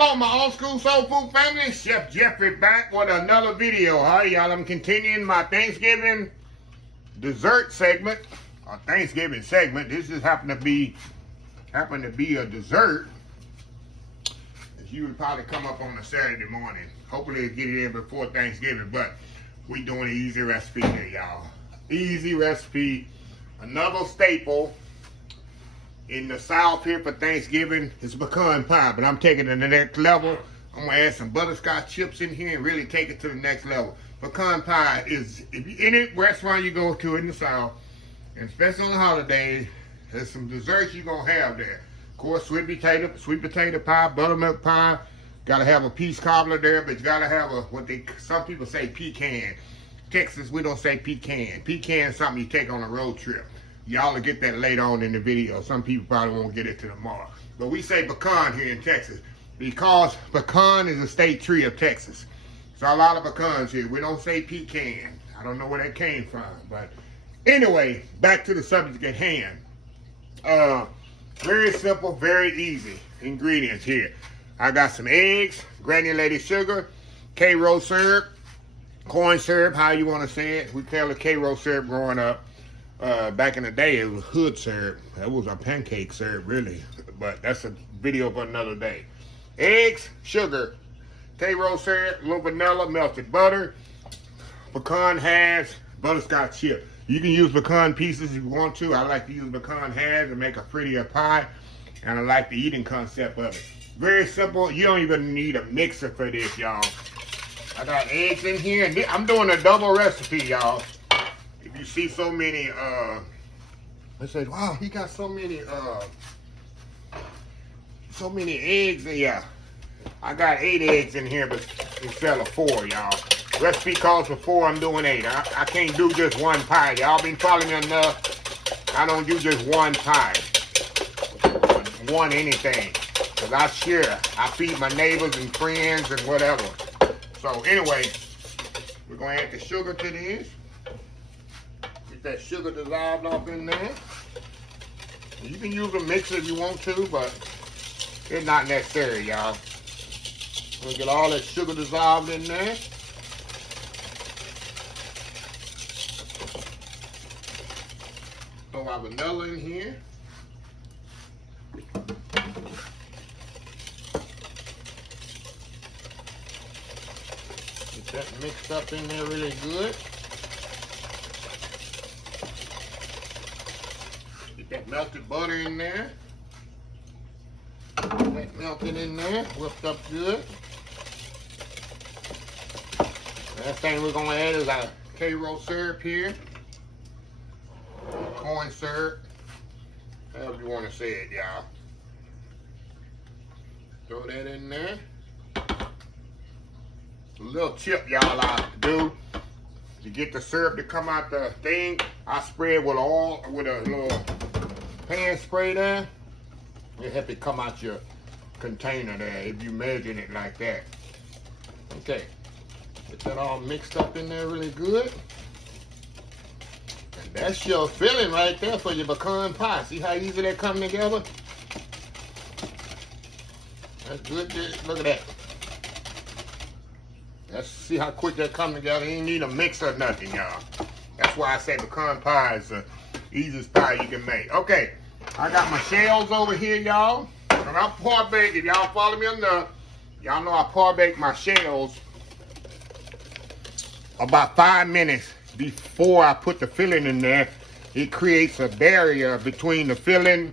Hello, my old school soul food family. Chef Jeffrey back with another video. Hi, y'all. I'm continuing my Thanksgiving dessert segment, or Thanksgiving segment. This just happened to be a dessert. You would probably come up on a Saturday morning. Hopefully, it'll get it in before Thanksgiving. But we doing an easy recipe here, y'all. Easy recipe. Another staple in the South here for Thanksgiving is pecan pie, but I'm taking it to the next level. I'm gonna add some butterscotch chips in here and really take it to the next level. Pecan pie is, if you any restaurant you go to in the South, and especially on the holidays, there's some desserts you're gonna have there. Of course, sweet potato pie, buttermilk pie. Gotta have a peach cobbler there, but you gotta have a some people say pecan. Texas, we don't say pecan. Pecan is something you take on a road trip. Y'all will get that later on in the video. Some people probably won't get it to tomorrow. But we say pecan here in Texas because pecan is a state tree of Texas. So a lot of pecans here. We don't say pecan. I don't know where that came from. But anyway, back to the subject at hand. Very simple, very easy ingredients here. I got some eggs, granulated sugar, Karo syrup, corn syrup, how you want to say it. We call it Karo syrup growing up. Back in the day, it was hood syrup. That was our pancake syrup, really. But that's a video for another day. Eggs, sugar, Karo syrup, a little vanilla, melted butter, pecan halves, butterscotch chip. You can use pecan pieces if you want to. I like to use pecan halves to make a prettier pie. And I like the eating concept of it. Very simple. You don't even need a mixer for this, y'all. I got eggs in here. And I'm doing a double recipe, y'all. If you see so many, I said, wow, he got so many eggs in here. I got 8 eggs in here, but instead of 4, y'all. Recipe calls for 4, I'm doing 8. I can't do just one pie. Y'all been following me enough. I don't do just one pie. One anything. Because I share. I feed my neighbors and friends and whatever. So anyway, we're going to add the sugar to this. Get that sugar dissolved off in there. You can use a mixer if you want to, but it's not necessary, y'all. We'll get all that sugar dissolved in there. Throw our vanilla in here. Get that mixed up in there really good. Get that melted butter in there. Get that melted in there, whipped up good. Last thing we're gonna add is our Karo syrup here. Corn syrup. However you wanna say it, y'all. Throw that in there. A little tip y'all I do to get the syrup to come out the thing. I spray it with oil, with a little pan spray there. It help it come out your container there if you measure it like that. Okay, get that all mixed up in there really good. And that's your filling right there for your pecan pie. See how easy that come together? That's good. Look at that. Let's see how quick that come together. You ain't need a mixer or nothing, y'all. That's why I say pecan pie is the easiest pie you can make. Okay, I got my shells over here, y'all. And I pour bake. If y'all follow me enough, y'all know I pour bake my shells about 5 minutes before I put the filling in there. It creates a barrier between the filling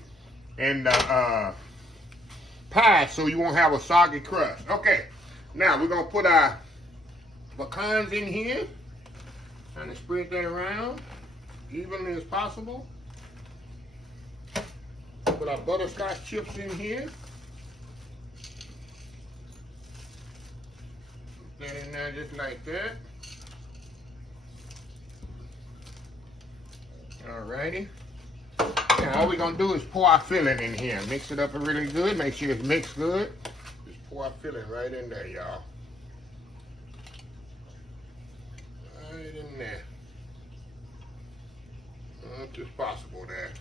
and the pie, so you won't have a soggy crust. Okay, now we're gonna put our pecans in here and spread that around evenly as possible. Put our butterscotch chips in here. Put that in there just like that. Alrighty. Now all we're gonna do is pour our filling in here. Mix it up really good. Make sure it's mixed good. Just pour our filling right in there, y'all. Right in there. Much as possible there.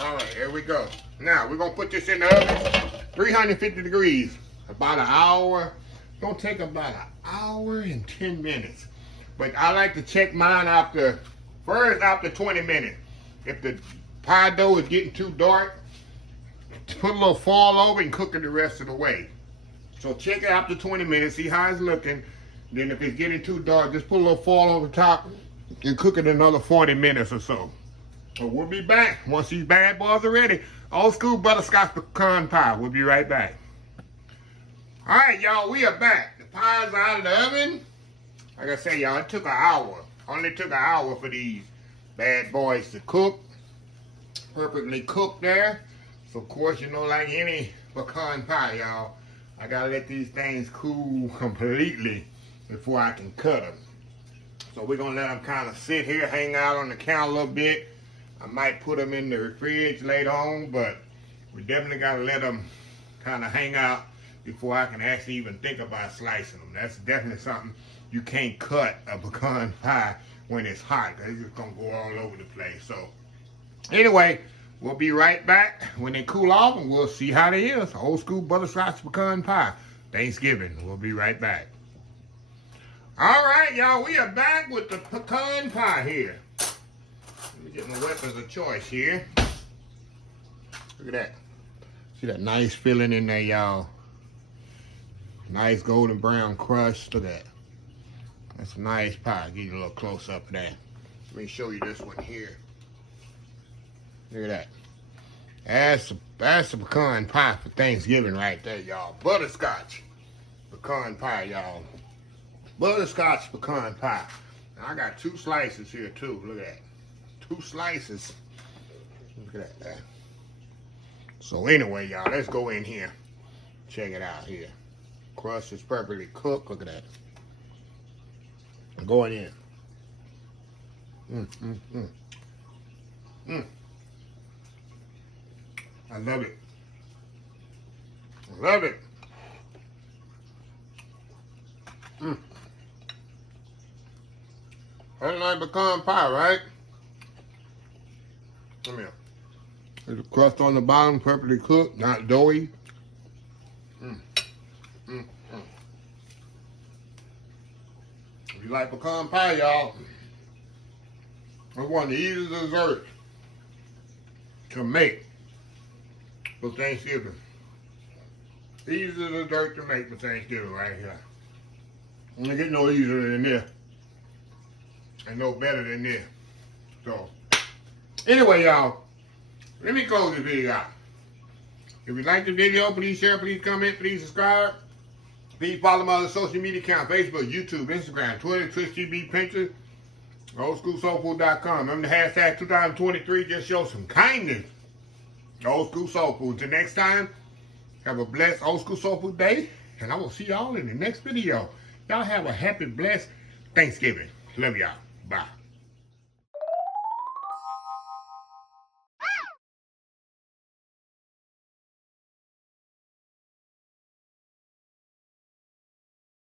All right. there we go. Now, we're going to put this in the oven, 350 degrees, about an hour. It's going to take about an hour and 10 minutes. But I like to check mine after 20 minutes. If the pie dough is getting too dark, put a little foil over and cook it the rest of the way. So check it after 20 minutes, see how it's looking. Then if it's getting too dark, just put a little foil over the top and cook it another 40 minutes or so. So we'll be back once these bad boys are ready. Old school butterscotch pecan pie. We'll be right back. All right, y'all, we are back. The pie's out of the oven. Like I say, y'all, it took an hour. Only took an hour for these bad boys to cook. Perfectly cooked there. So, of course, you know, like any pecan pie, y'all, I gotta let these things cool completely before I can cut them. So we're gonna let them kind of sit here, hang out on the counter a little bit. I might put them in the fridge later on, but we definitely gotta let them kind of hang out before I can actually even think about slicing them. That's definitely something you can't cut a pecan pie when it's hot, because it's just gonna go all over the place. So anyway, we'll be right back when they cool off, and we'll see how they is. Old school butterscotch pecan pie, Thanksgiving. We'll be right back. All right, y'all, we are back with the pecan pie here. Let me get my weapons of choice here. Look at that. See that nice filling in there, y'all. Nice golden brown crust. Look at that. That's a nice pie. Get you a little close up of that. Let me show you this one here. Look at that. That's a pecan pie for Thanksgiving right there, y'all. Butterscotch pecan pie, y'all. Butterscotch pecan pie. Now, I got 2 slices here, too. Look at that. 2 slices. Look at that. So anyway, y'all, let's go in here. Check it out here. Crust is perfectly cooked. Look at that. Going in. I love it. I love it. That's like pecan pie, right? Come here. There's a crust on the bottom, perfectly cooked, not doughy. If you like pecan pie, y'all, it's one of the easiest desserts to make for Thanksgiving. Easiest dessert to make for Thanksgiving right here. And it get no easier than this. And no better than this. So, anyway, y'all, let me close this video out. If you like the video, please share, please comment, please subscribe. Please follow my other social media account, Facebook, YouTube, Instagram, Twitter, Twitch TV, Pinterest, oldschoolsoulfood.com. Remember the hashtag 2023, just show some kindness. Old School Soul Food. Till next time, have a blessed Old School Soul Food day, and I will see y'all in the next video. Y'all have a happy, blessed Thanksgiving. Love y'all. Bye.